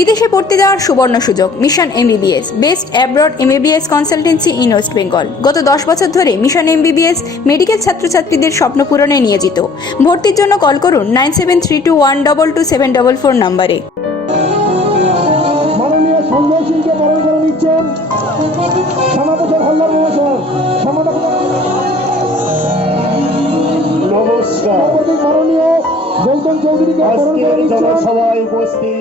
বিদেশে পড়তে যাওয়ার সুবর্ণ সুযোগ। Mission MBBS, best abroad MBBS consultancy in West Bengal. গত 10 বছর ধরে মিশন এমবিবিএস মেডিকেল ছাত্রছাত্রীদের স্বপ্ন পূরণে নিয়োজিত। ভর্তির জন্য কল করুন 9732122744 নম্বরে। মাননীয় সঞ্জয় সিংকে বরণ করে নিচ্ছেন শ্যামাপ্রসাদ হালদার মহাশয়। নমস্কার। মাননীয় গৌতম চৌধুরীকে বরণ করে নিচ্ছেন। সবাই উপস্থিত।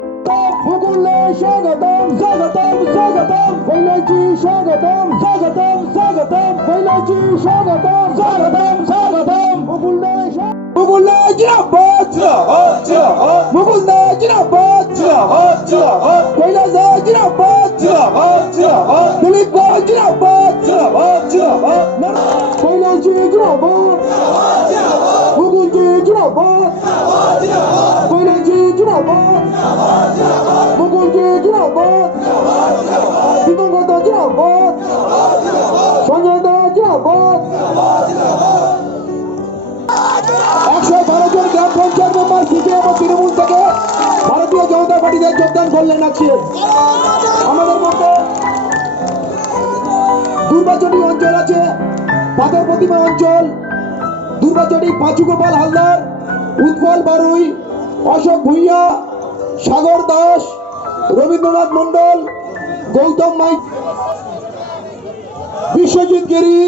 মুকুলে স্বাগতম স্বাগতম স্বাগতম কৈলাসজি স্বাগতম স্বাগতম স্বাগতম কৈলাসজি স্বাগতম স্বাগতম স্বাগতম মুকুলে মুকুলে জিন্দাবাদ জিন্দাবাদ জিন্দাবাদ মুকুলে জিন্দাবাদ জিন্দাবাদ জিন্দাবাদ কৈলাস জিন্দাবাদ জিন্দাবাদ জিন্দাবাদ দিলীপ জিন্দাবাদ জিন্দাবাদ জিন্দাবাদ কৈলাসজি জিন্দাবাদ জিন্দাবাদ জিন্দাবাদ মুকুলজি জিন্দাবাদ জিন্দাবাদ জিন্দাবাদ কৈলাসজি জিন্দাবাদ জিন্দাবাদ জিন্দাবাদ মুকুলজি জিন্দাবাদ জিন্দাবাদ জিন্দাবাদ দিগন্ত জিন্দাবাদ জিন্দাবাদ জিন্দাবাদ সঞ্জয় দা জিন্দাবাদ জিন্দাবাদ জিন্দাবাদ 112 জন গ্রাম পঞ্চায়েত মেম্বার সিপিএম ও তৃণমূল থেকে ভারতীয় জনতা পার্টিতে যোগদান করলেন আজকে। আমাদের মধ্যে দুর্বাচনী অঞ্চল আছে, পাথর প্রতিমা অঞ্চল, দুর্বাচনী পাঁচু গোপাল হালদার, উৎপল বারুই, অশোক ভুইয়া, সাগর দাস, রবীন্দ্রনাথ মন্ডল, গৌতম মাইক, বিশ্বজিৎ গিরি,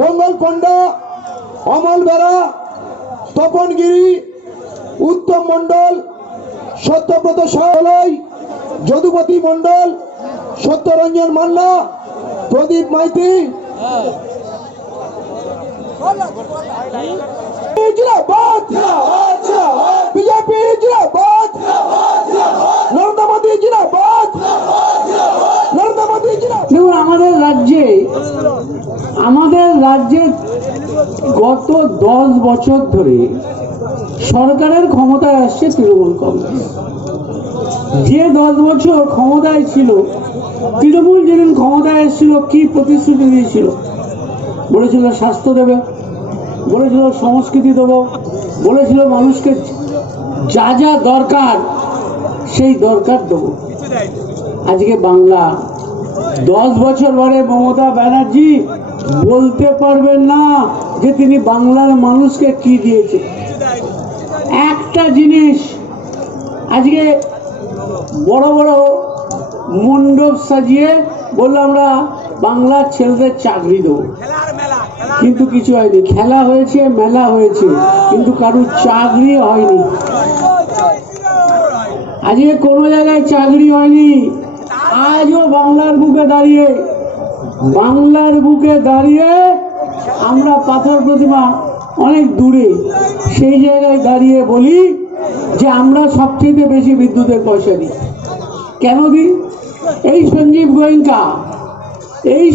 মঙ্গল পণ্ডা, অমল বেরা, তপন গিরি, উত্তম মন্ডল, সত্যব্রত সহলাই, যদুপতি মন্ডল, সত্যরঞ্জন মান্না, প্রদীপ মাইতি, জিন্দাবাদ বিজেপি জিন্দাবাদ নরেন্দ্র মোদী জিন্দাবাদ নরেন্দ্র মোদী জিন্দাবাদ। দেখুন, আমাদের রাজ্যে গত 10 বছর ধরে সরকারের ক্ষমতায় আসছে তৃণমূল কংগ্রেস। যে 10 বছর ক্ষমতায় ছিল, তৃণমূল যেদিন ক্ষমতায় এসেছিল কি প্রতিশ্রুতি দিয়েছিল? বলেছিল স্বাস্থ্য দেবে, বলেছিল সংস্কৃতি দেবো, বলেছিল মানুষকে যা যা দরকার সেই দরকার দেবো। আজকে বাংলা 10 বছর পরে মমতা ব্যানার্জি বলতে পারবেন না যে তিনি বাংলার মানুষকে কি দিয়েছে। একটা জিনিস, আজকে বড় বড় মণ্ডপ সাজিয়ে বললো আমরা বাংলার ছেলেদের চাকরি দেবো, কিন্তু কিছু হয়নি। খেলা হয়েছে, মেলা হয়েছে, কিন্তু কারোর চাকরি হয়নি। আজকে কোনো জায়গায় চাকরি হয়নি। আজও বাংলার বুকে দাঁড়িয়ে আমরা পাথর প্রতিমা অনেক দূরে, সেই জায়গায় দাঁড়িয়ে বলি যে আমরা সবচেয়ে বেশি বিদ্যুতের পয়সা দিই। কেন দিই? এই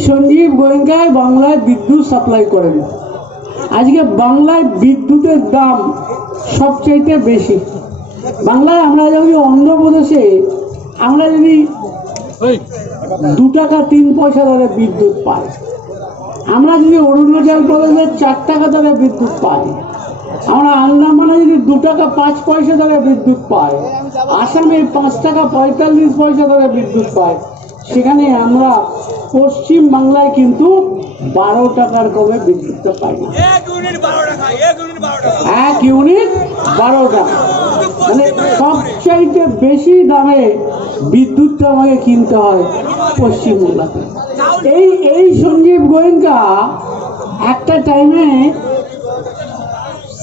সঞ্জীব গোয়েঙ্কায় বাংলায় বিদ্যুৎ সাপ্লাই করেন। আজকে বাংলায় বিদ্যুতের দাম সবচাইতে বেশি। বাংলায় আমরা যদি অন্ধ্রপ্রদেশে আমরা যদি 2 টাকা 3 পয়সা দরে বিদ্যুৎ পাই, আমরা যদি অরুণাচল প্রদেশে 4 টাকা দরে বিদ্যুৎ পাই, আমরা আন্দামানে যদি 2 টাকা 5 পয়সা দরে বিদ্যুৎ পাই, আসামে 5 টাকা 45 পয়সা দরে বিদ্যুৎ পাই, সেখানে আমরা পশ্চিম বাংলায় কিন্তু 12 টাকার কমে বিদ্যুৎটা পাই না। 1 ইউনিট 12 টাকা, মানে সবচাইতে বেশি দামে বিদ্যুৎটা আমাকে কিনতে হয় পশ্চিমবাংলাতে। এই সঞ্জীব গোয়েঙ্কা একটা টাইমে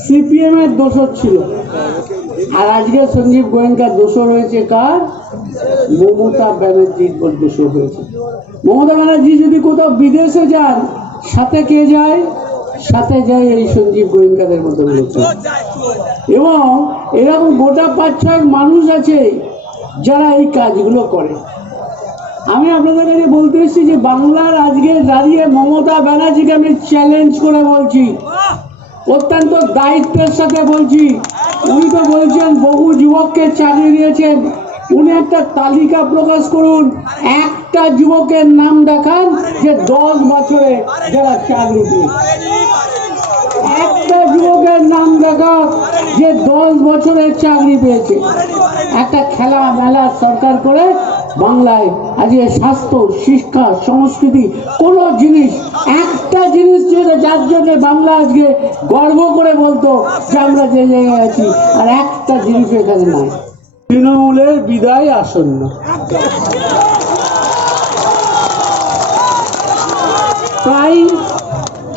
সিপিএম এর দোসর ছিল, আর আজকে সঞ্জীব গোয়েঙ্কা দোসর হয়েছে কার? মমতা ব্যানার্জির দোসর হয়েছে। মমতা ব্যানার্জি যদি কোথাও বিদেশে যান, সাথে কে যায়? সাথে যায় এই সঞ্জীব গোয়েঙ্কাদের মতো লোক। এবং এরকম গোটা 5-6 মানুষ আছে যারা এই কাজগুলো করে। আমি আপনাদের কাছে বলতে এসেছি যে বাংলার আজকে দাঁড়িয়ে মমতা ব্যানার্জিকে আমি চ্যালেঞ্জ করে বলছি, অত্যন্ত দায়িত্বের সাথে বলছি। উনি তো বলছেন বহু যুবককে চাকরি দিয়েছেন, উনি একটা তালিকা প্রকাশ করুন, একটা যুবকের নাম দেখান যে 10 বছরে যারা চাকরি দিয়েছে। একটা যুবক লোকের নাম দেখা যে 10 বছরের চাকরি পেয়েছে। একটা খেলা মেলা সরকার করে বাংলায় আজকে স্বাস্থ্য, শিক্ষা, সংস্কৃতি কোনো জিনিস, একটা জিনিস যেটা যার জন্য বাংলা আজকে গর্ব করে বলতো যে আমরা যে জায়গায় আছি, আর একটা জিনিস এখানে নাই। তৃণমূলের বিদায় আসন্ন। প্রায়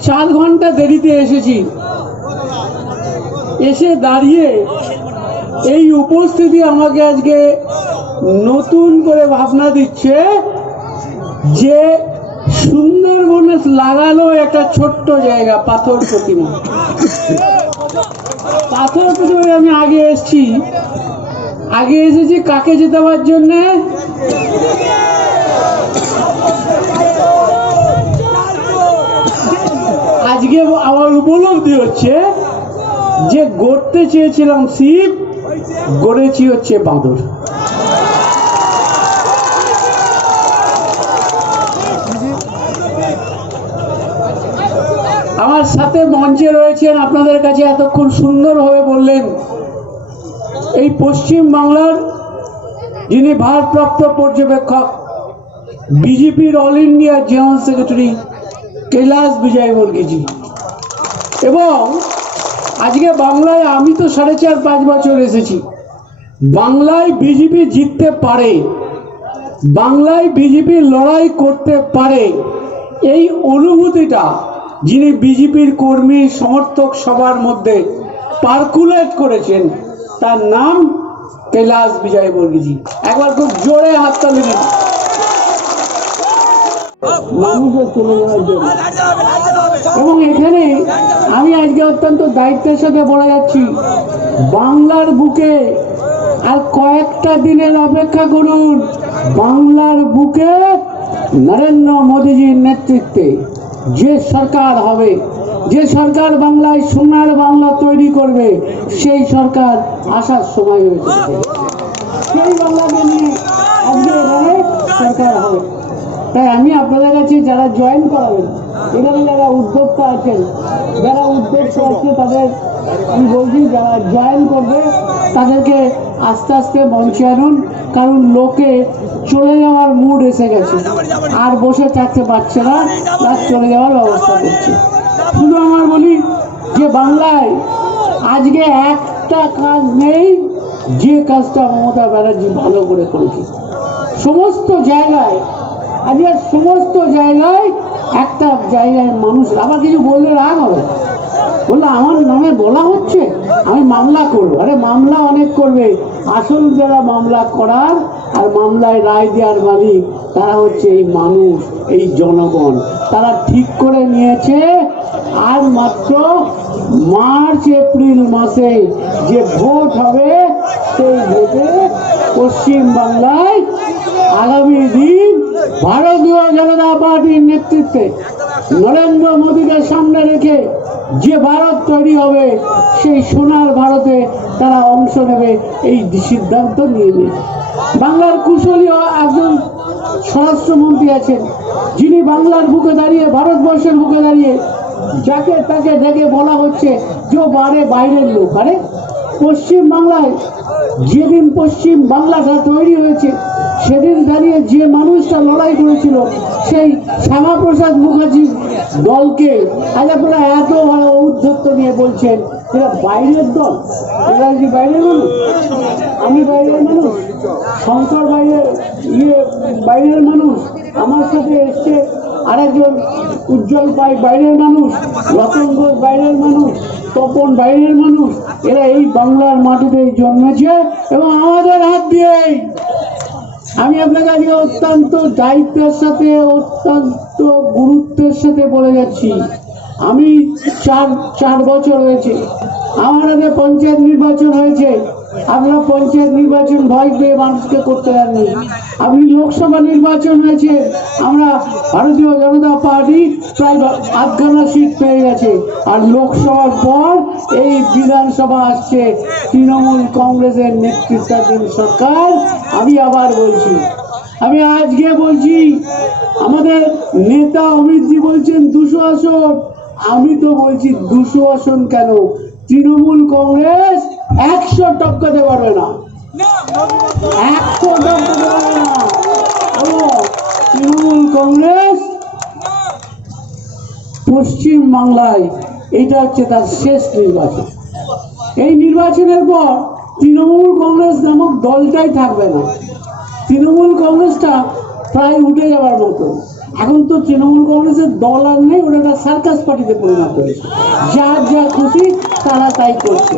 4 ঘন্টা দেরিতে এসেছি, এসে দাঁড়িয়ে এই উপস্থিতি আমাকে আজকে নতুন করে ভাবনা দিচ্ছে যে সুন্দরবনে লাগালো একটা ছোট্ট জায়গা, পাথর প্রতিমা। পাথর প্রতিমায় আমি আগে এসেছি কাকে জেতাবার জন্যে? আজকে আমার উপলব্ধি হচ্ছে যে গড়তে চেয়েছিলাম শিব, গড়েছি হচ্ছে বাঁদর। আমার সাথে মঞ্চে রয়েছেন, আপনাদের কাছে এতক্ষণ সুন্দরভাবে বললেন এই পশ্চিম বাংলার যিনি ভারপ্রাপ্ত পর্যবেক্ষক, বিজেপির all India general secretary Kailash Vijayvargiya ji. এবং আজকে বাংলায় আমি তো 4.5-5 বছর এসেছি, বাংলায় বিজেপি জিততে পারে, বাংলায় বিজেপি লড়াই করতে পারে, এই অনুভূতিটা যিনি বিজেপির কর্মী সমর্থক সবার মধ্যে পার্কুলেট করেছেন তার নাম কৈলাস বিজয়বর্গীজি। একবার খুব জোরে হাততালি দিন মানুষের চলে যাওয়ার জন্য। এবং এখানে আমি আজকে অত্যন্ত দায়িত্বের সাথে বলে যাচ্ছি, বাংলার বুকে আর কয়েকটা দিনের অপেক্ষা করুন, বাংলার বুকে নরেন্দ্র মোদীজির নেতৃত্বে যে সরকার হবে, যে সরকার বাংলায় সোনার বাংলা তৈরি করবে, সেই সরকার আসার সময় হয়েছে। সেই বাংলাকে নিয়ে আজকে এখানে সরকার হবে। তাই আমি আপনাদের কাছে যারা জয়েন করাবেন, এখানে যারা উদ্যোক্তা আছেন, তাদের আমি বলছি যারা জয়েন করবে তাদেরকে আস্তে আস্তে মঞ্চে আনুন, কারণ লোকে চলে যাওয়ার মুড এসে গেছে, আর বসে থাকতে পারছে না, তার চলে যাওয়ার ব্যবস্থা করছে। শুধু আমার বলি যে বাংলায় আজকে একটা কাজ নেই যে কাজটা মমতা ব্যানার্জি ভালো করে করেছে। সমস্ত জায়গায় আজকে সমস্ত জায়গায় একটা জায়গায় মানুষ আবার কিছু বললে রাগ হবে, বললো আমার নামে বলা হচ্ছে আমি মামলা করবো। আরে মামলা অনেক করবে, আসল যারা মামলা করার আর মামলায় রায় দেওয়ার মালিক তারা হচ্ছে এই মানুষ, এই জনগণ। তারা ঠিক করে নিয়েছে আর মাত্র মার্চ এপ্রিল মাসে যে ভোট হবে, সেই ভোটে পশ্চিম বাংলায় আগামী দিন ভারতীয় জনতা পার্টির নেতৃত্বে নরেন্দ্র মোদীকে সামনে রেখে যে ভারত তৈরি হবে, সেই সোনার ভারতে তারা অংশ নেবে, এই সিদ্ধান্ত নিয়ে নেবে। বাংলার কুশলী একজন স্বরাষ্ট্রমন্ত্রী আছেন, যিনি বাংলার বুকে দাঁড়িয়ে, ভারতবর্ষের বুকে দাঁড়িয়ে যাকে তাকে ডেকে বলা হচ্ছে যে বাইরের লোক। আরে পশ্চিম বাংলায় যেদিন পশ্চিম বাংলাটা তৈরি হয়েছে, সেদিন দাঁড়িয়ে যে মানুষটা লড়াই করেছিল, সেই শ্যামাপ্রসাদ মুখার্জির দলকে আজ আপনারা এত ভালো ঔদ্ধত্য নিয়ে বলছেন এরা বাইরের দল। এরা কি বাইরের মানুষ? আমি বাইরের মানুষ, শঙ্কর বাইরের মানুষ, আমার সাথে এসছে আরেকজন উজ্জ্বল পাই বাইরের মানুষ, রতন ঘোষ বাইরের মানুষ, তপন বাইরের মানুষ। এরা এই বাংলার মাটিতে জন্মেছে এবং আমাদের হাত দিয়েই। আমি আপনাকে আজকে অত্যন্ত দায়িত্বের সাথে, অত্যন্ত গুরুত্বের সাথে বলে যাচ্ছি, আমি 4 বছর হয়েছে আমার আগে পঞ্চায়েত নির্বাচন হয়েছে। আপনারা পঞ্চায়েত নির্বাচন ভয় পেয়ে মানুষকে করতে দেননি। আপনি লোকসভা নির্বাচন হয়েছে, আমরা ভারতীয় জনতা পার্টি প্রায় 8খানা সিট পেয়ে গেছে। আর লোকসভার পর এই বিধানসভা আসছে তৃণমূল কংগ্রেসের নেতৃত্বাধীন সরকার। আমি আবার বলছি, আমি আজকে বলছি, আমাদের নেতা অমিতজি বলছেন 200 আসন, আমি তো বলছি 200 আসন কেন, তৃণমূল কংগ্রেস 100 টপকাতে পারবে না, 100 টপকাতে পারবে না। তৃণমূল কংগ্রেস পশ্চিম বাংলায় এটা হচ্ছে তার শেষ নির্বাচন। এই নির্বাচনের পর তৃণমূল কংগ্রেস নামক দলটাই থাকবে না। তৃণমূল কংগ্রেসটা প্রায় উঠে যাওয়ার মতো। এখন তো তৃণমূল কংগ্রেসের দল আর নেই, ওটা একটা সার্কাস পার্টিতে পরিণত হয়েছে। যার যা খুশি তারা তাই করছে,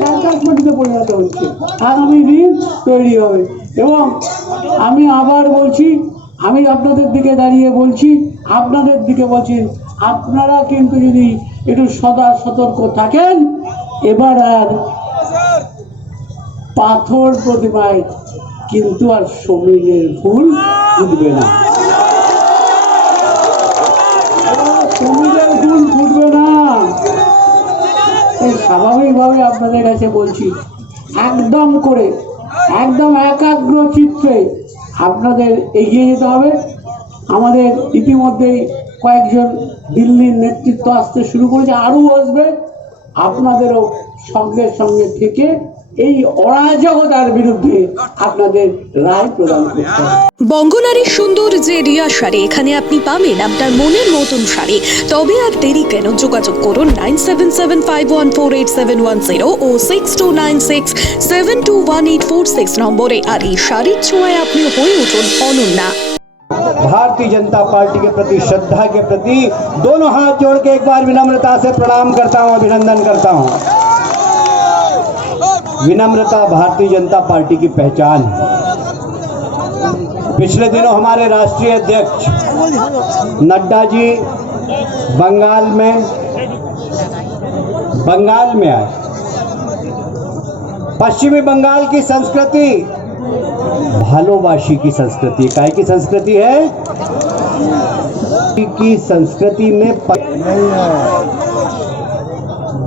সার্কাস পার্টিতে পরিণত হচ্ছে। আগামী দিন তৈরি হবে। এবং আমি আবার বলছি, আমি আপনাদের দিকে দাঁড়িয়ে বলছি, আপনাদের দিকে বলছি, আপনারা কিন্তু যদি একটু সদা সতর্ক থাকেন, এবার আর পাথর প্রতিমায় কিন্তু আর সমীরের ফুল ফুটবে না, সমীরের ফুল ফুটবে না। এই স্বাভাবিকভাবে আপনাদের কাছে বলছি, একদম করে, একদম একাগ্র চিত্তে আপনাদের এগিয়ে যেতে হবে। আমাদের ইতিমধ্যেই কয়েকজন দিল্লির নেতৃত্ব আসতে শুরু করেছে, আরও আসবে। আপনাদেরও সঙ্গে সঙ্গে থেকে এই অরাজকতার বিরুদ্ধে আপনাদের রায় প্রদান করতে হবে। বঙ্গনারীর সুন্দর যে রিয়া শাড়ি, এখানে আপনি পাবেন আপনার মনের মতন শাড়ি। তবে আর দেরি কেন, যোগাযোগ করুন 9775148710 ও 6296721846 নম্বরে। আর এই শাড়ির ছোঁয়ায় আপনি হয়ে উঠুন অনন্যা। भारतीय जनता पार्टी के प्रति, श्रद्धा के प्रति दोनों हाथ जोड़ के एक बार विनम्रता से प्रणाम करता हूं, अभिनंदन करता हूं। विनम्रता भारतीय जनता पार्टी की पहचान है। पिछले दिनों हमारे राष्ट्रीय अध्यक्ष नड्डा जी बंगाल में आए। पश्चिमी बंगाल की संस्कृति भालोबाशी की संस्कृति, काय की संस्कृति है की संस्कृति में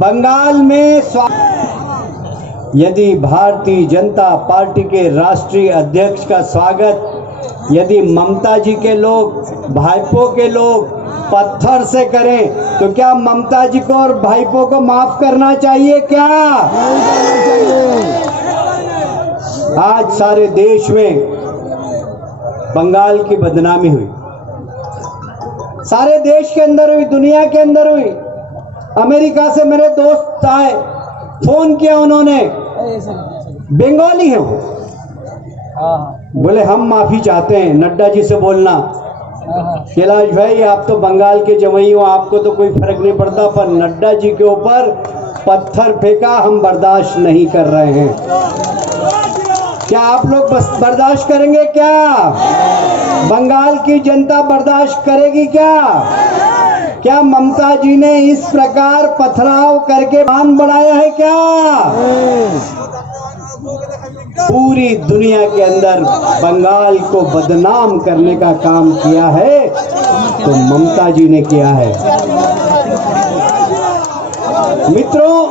बंगाल में यदि भारतीय जनता पार्टी के राष्ट्रीय अध्यक्ष का स्वागत यदि ममता जी के लोग, भाईपो के लोग पत्थर से करें, तो क्या ममता जी को और भाईपो को माफ करना चाहिए क्या? आज सारे देश में बंगाल की बदनामी हुई, सारे देश के अंदर हुई, दुनिया के अंदर हुई। अमेरिका से मेरे दोस्त आए, फोन किया उन्होंने, बंगाली हैं वो, बोले हम माफी चाहते हैं। नड्डा जी से बोलना, कैलाश भाई आप तो बंगाल के जवाई हो, आपको तो कोई फर्क नहीं पड़ता, पर नड्डा जी के ऊपर पत्थर फेंका, हम बर्दाश्त नहीं कर रहे हैं। क्या आप लोग बस बर्दाश्त करेंगे क्या? बंगाल की जनता बर्दाश्त करेगी क्या? क्या ममता जी ने इस प्रकार पथराव करके मान बढ़ाया है क्या? पूरी दुनिया के अंदर बंगाल को बदनाम करने का काम किया है तो ममता जी ने किया है। मित्रों,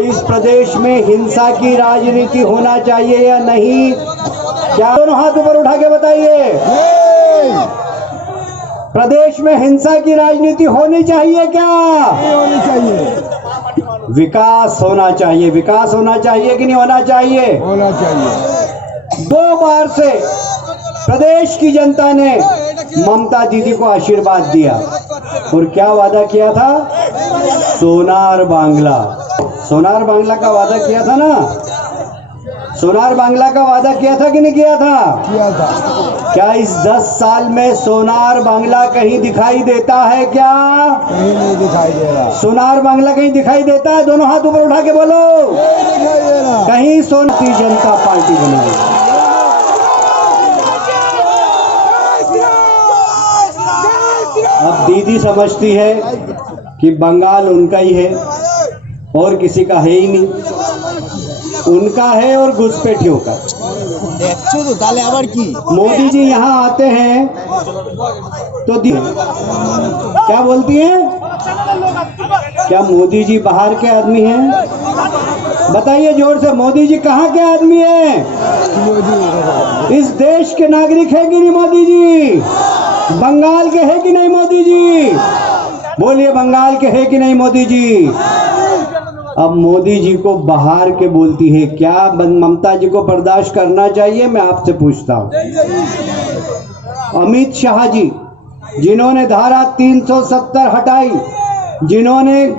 इस प्रदेश में हिंसा की राजनीति होना चाहिए या नहीं? क्या दोनों हाथ ऊपर उठा के बताइए। प्रदेश में हिंसा की राजनीति होनी चाहिए क्या? नहीं होनी चाहिए। विकास होना चाहिए, विकास होना चाहिए कि नहीं होना चाहिए? होना चाहिए। 2 बार से प्रदेश की जनता ने ममता दीदी को आशीर्वाद दिया और क्या वादा किया था? सोनार बांग्ला, सोनार बांग्ला का वादा किया था ना? सोनार बांग्ला का वादा किया था कि नहीं किया था? किया था। क्या इस 10 साल में सोनार बांग्ला कहीं दिखाई देता है क्या? कहीं नहीं दिखाई दे रहा। सोनार बांग्ला कहीं दिखाई देता है? दोनों हाथ ऊपर उठा के बोलो। दिखाई दे रहा। कहीं भारतीय जनता पार्टी बनाई। अब दीदी समझती है कि बंगाल उनका ही है और किसी का है ही नहीं, उनका है और घुसपैठियों का। मोदी जी यहाँ आते हैं तो क्या बोलती हैं? क्या मोदी जी बाहर के आदमी हैं? बताइए जोर से, मोदी जी कहाँ के आदमी हैं? इस देश के नागरिक है कि नहीं मोदी जी? बंगाल के है कि नहीं मोदी जी? बोलिए बंगाल के है कि नहीं मोदी जी? अब मोदी जी को बाहर के बोलती है क्या? ममता जी को बर्दाश्त करना चाहिए? मैं आपसे पूछता हूं। अमित शाह जी जिन्होंने धारा 370 हटाई, जिन्होंने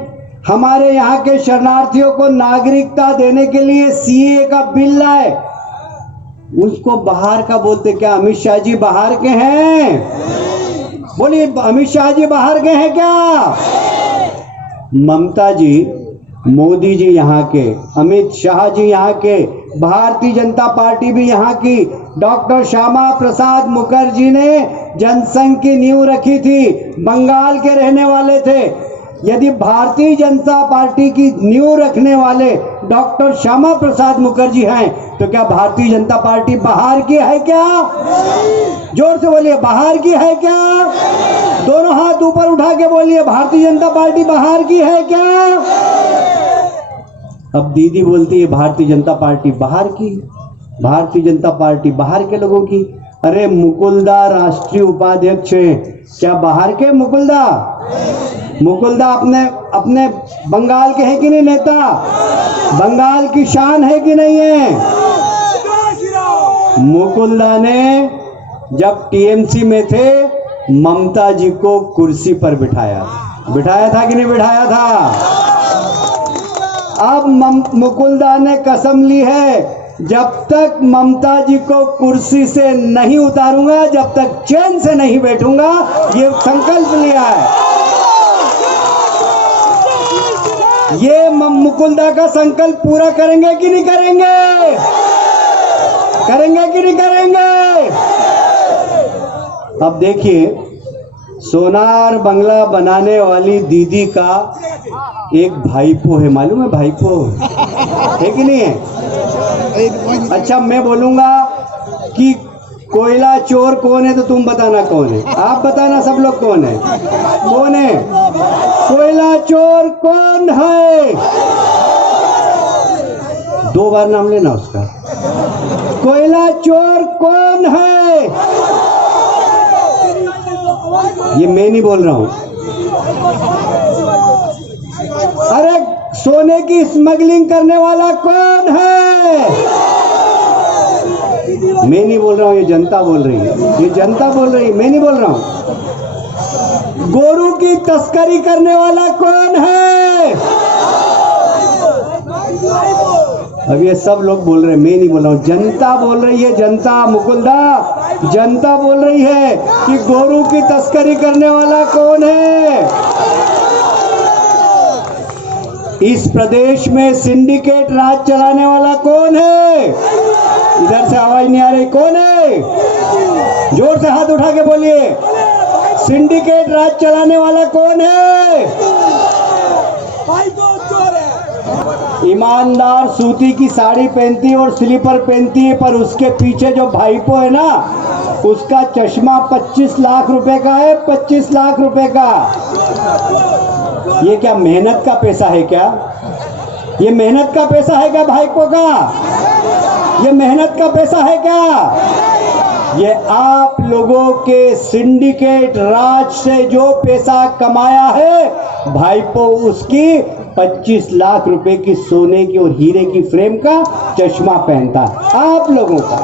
हमारे यहाँ के शरणार्थियों को नागरिकता देने के लिए सीए का बिल लाए, उसको बाहर का बोलते क्या? अमित शाह जी बाहर के हैं? बोलिए अमित शाह जी बाहर के हैं क्या? ममता जी, मोदी जी यहाँ के, अमित शाह जी यहाँ के, भारतीय जनता पार्टी भी यहाँ की। डॉक्टर श्यामा प्रसाद मुखर्जी ने जनसंघ की नींव रखी थी, बंगाल के रहने वाले थे। यदि भारतीय जनता पार्टी की नींव रखने वाले डॉक्टर श्यामा प्रसाद मुखर्जी हैं, तो क्या भारतीय जनता पार्टी बाहर की है क्या? जोर से बोलिए, बाहर की है क्या? दोनों हाथ ऊपर उठा के बोलिए, भारतीय जनता पार्टी बाहर की है क्या? अब दीदी बोलती है भारतीय जनता पार्टी बाहर की, भारतीय जनता पार्टी बाहर के लोगों की। अरे मुकुलदा राष्ट्रीय उपाध्यक्ष हैं, क्या बाहर के? मुकुलदा अपने बंगाल के हैं कि नहीं नेता? बंगाल की शान है कि नहीं है? मुकुलदा ने जब टीएमसी में थे, ममता जी को कुर्सी पर बिठाया था कि नहीं बिठाया था? अब मुकुलदा ने कसम ली है, जब तक ममता जी को कुर्सी से नहीं उतारूंगा, जब तक चैन से नहीं बैठूंगा, ये संकल्प लिया है। ये मुकुलदा का संकल्प पूरा करेंगे कि नहीं करेंगे? करेंगे कि नहीं करेंगे? अब देखिए, सोनार बंगला बनाने वाली दीदी का एक भाईपो है, मालूम है? भाईपो है कि नहीं है? अच्छा, मैं बोलूंगा कि कोयला चोर कौन है, तो तुम बताना कौन है। आप बताना सब लोग कौन है? कौन है कोयला चोर? कौन है? 2 बार नाम लेना उसका। कोयला चोर कौन है? ये मैं नहीं बोल रहा हूं। अरे सोने की स्मगलिंग करने वाला कौन है? मैं नहीं बोल रहा हूं, ये जनता बोल रही है, ये जनता बोल रही है, मैं नहीं बोल रहा हूं। गोरू की तस्करी करने वाला कौन है? अब ये सब लोग बोल रहे हैं, मैं नहीं बोल रहा हूं, जनता बोल रही है। जनता, मुकुलदा, जनता बोल रही है कि गोरू की तस्करी करने वाला कौन है? इस प्रदेश में सिंडिकेट राज चलाने वाला कौन है? इधर से आवाज नहीं आ रही, कौन है? जोर से हाथ उठा के बोलिए, सिंडिकेट राज चलाने वाला कौन है? ईमानदार सूती की साड़ी पहनती है और स्लीपर पहनती है, पर उसके पीछे जो भाईपो है ना, उसका चश्मा 25 लाख रुपए का है, 25 लाख रुपए का। ये क्या मेहनत का पैसा है क्या? ये मेहनत का पैसा है क्या भाईपो का? ये मेहनत का पैसा है क्या? ये आप लोगों के सिंडिकेट राज से जो पैसा कमाया है भाईपो, उसकी 25 लाख रुपए की सोने की और हीरे की फ्रेम का चश्मा पहनता है आप लोगों का।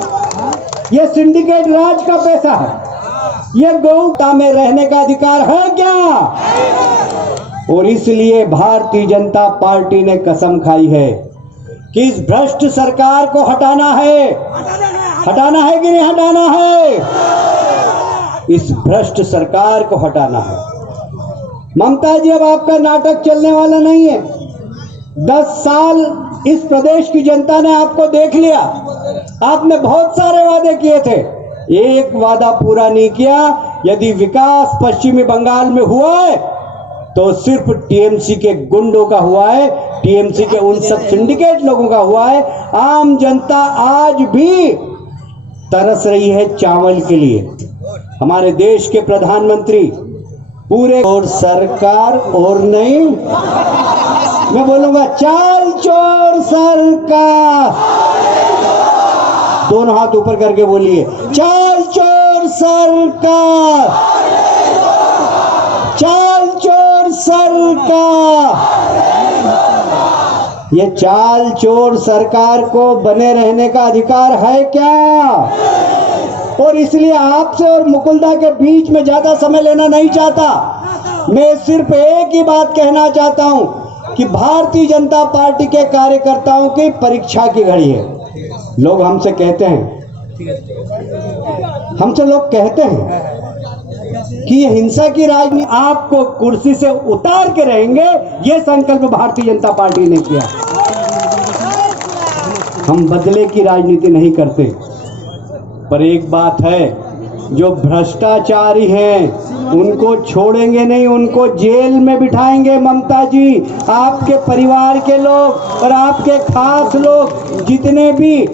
ये सिंडिकेट राज का पैसा है। ये गौता में रहने का अधिकार है क्या? और इसलिए भारतीय जनता पार्टी ने कसम खाई है कि इस भ्रष्ट सरकार को हटाना है। हटाना है कि नहीं हटाना है? इस भ्रष्ट सरकार को हटाना है। ममता जी, अब आपका नाटक चलने वाला नहीं है। 10 साल इस प्रदेश की जनता ने आपको देख लिया। आपने बहुत सारे वादे किए थे, एक वादा पूरा नहीं किया। यदि विकास पश्चिमी बंगाल में हुआ है तो सिर्फ टीएमसी के गुंडों का हुआ है, टीएमसी के उन सब सिंडिकेट लोगों का हुआ है। आम जनता आज भी तरस रही है चावल के लिए। हमारे देश के प्रधानमंत्री पूरे और सरकार और नहीं, मैं बोलूंगा चाल चोर सरकार। दोनों हाथ ऊपर करके बोलिए, चाल चोर सरकार, चाल चोर सरकार। ये चाल चोर सरकार को बने रहने का अधिकार है क्या? और इसलिए आपसे और मुकुलदा के बीच में ज्यादा समय लेना नहीं चाहता। मैं सिर्फ एक ही बात कहना चाहता हूं कि भारतीय जनता पार्टी के कार्यकर्ताओं की परीक्षा की घड़ी है। लोग हमसे कहते हैं कि ये हिंसा की राजनीति, आपको कुर्सी से उतार के रहेंगे, ये संकल्प भारतीय जनता पार्टी ने किया। हम बदले की राजनीति नहीं करते, पर एक बात है, जो भ्रष्टाचारी हैं उनको छोड़ेंगे नहीं, उनको जेल में बिठाएंगे। ममता जी, आपके परिवार के लोग और आपके खास लोग जितने भी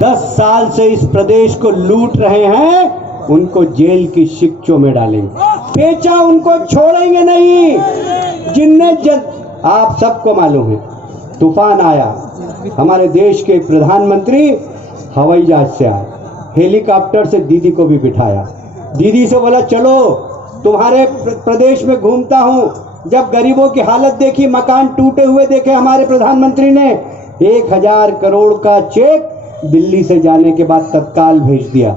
10 साल से इस प्रदेश को लूट रहे हैं, उनको जेल की शिक्षों में डालेंगे। पेचा उनको छोड़ेंगे नहीं। आप सबको मालूम है, तूफान आया, हमारे देश के प्रधानमंत्री हवाई जहाज से आए, हेलीकॉप्टर से दीदी को भी बिठाया। दीदी से बोला चलो तुम्हारे प्रदेश में घूमता हूं। जब गरीबों की हालत देखी, मकान टूटे हुए देखे, हमारे प्रधानमंत्री ने 1000 करोड़ का चेक दिल्ली से जाने के बाद तत्काल भेज दिया।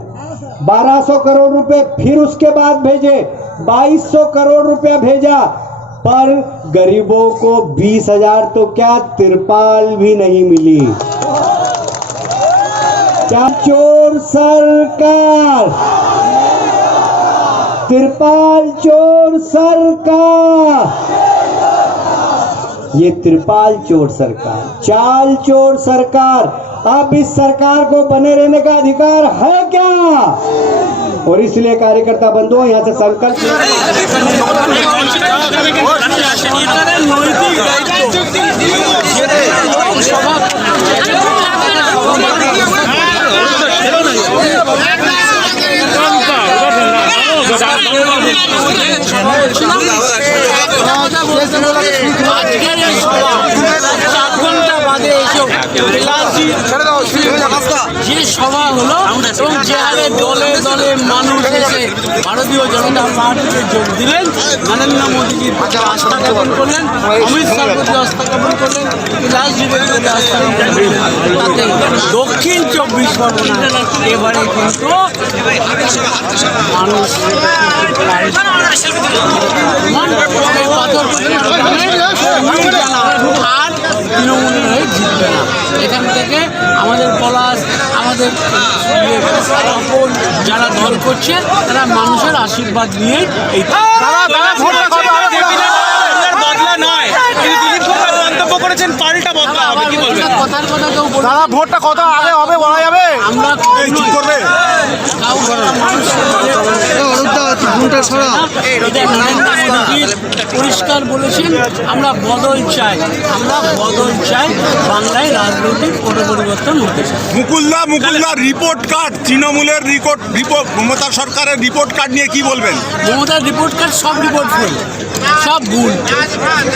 1200 करोड़ रुपए फिर उसके बाद भेजे, 2200 करोड़ रुपया भेजा, पर गरीबों को 20,000 तो क्या तिरपाल भी नहीं मिली। चोर सरकार, तिरपाल चोर सरकार, ये तिरपाल चोर सरकार, चाल चोर सरकार। अब इस सरकार को बने रहने का अधिकार है क्या? और इसलिए कार्यकर्ता बंधुओं, यहाँ से संकल्प যে সভা হলো এবং যে হারে দলে দলে মানুষ এসে ভারতীয় জনতা পার্টিতে যোগ দিলেন, নরেন্দ্র মোদীজির প্রতি আস্থা জ্ঞাপন করলেন, অমিত শাহর প্রতি আস্থা জ্ঞাপন করলেন, কৈলাসজির প্রতি আস্থা জ্ঞাপন করলেন, তাতে দক্ষিণ 24 পরগনা এবারে কিন্তু মানুষ আর তৃণমূলের হয়ে জিতবে না। এখান থেকে আমাদের পলাশ, আমাদের যারা দল করছে, তারা মানুষের আশীর্বাদ নিয়ে এই কথার কথা কেউ ভোটটা কত আগে হবে বলা যাবে। আমরা পরিষ্কার বলেছেন, আমরা বদল চাই, বাংলায় রাজনৈতিক পরিবর্তন হতে চাই। মুকুলদা রিপোর্ট কার্ড, তৃণমূলের রিপোর্ট, মমতা সরকারের রিপোর্ট কার্ড নিয়ে কি বলবেন? মমতার রিপোর্ট কার্ড সব রিপোর্ট ভুল, সব ভুল।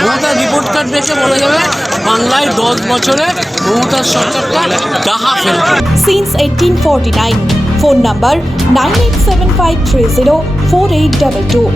মমতার রিপোর্ট কার্ড দেখে বলা যাবে বাংলায় 10 বছরে মমতার সরকারটা ডাহা ফেলবে। Since 1849, phone number 9875304822.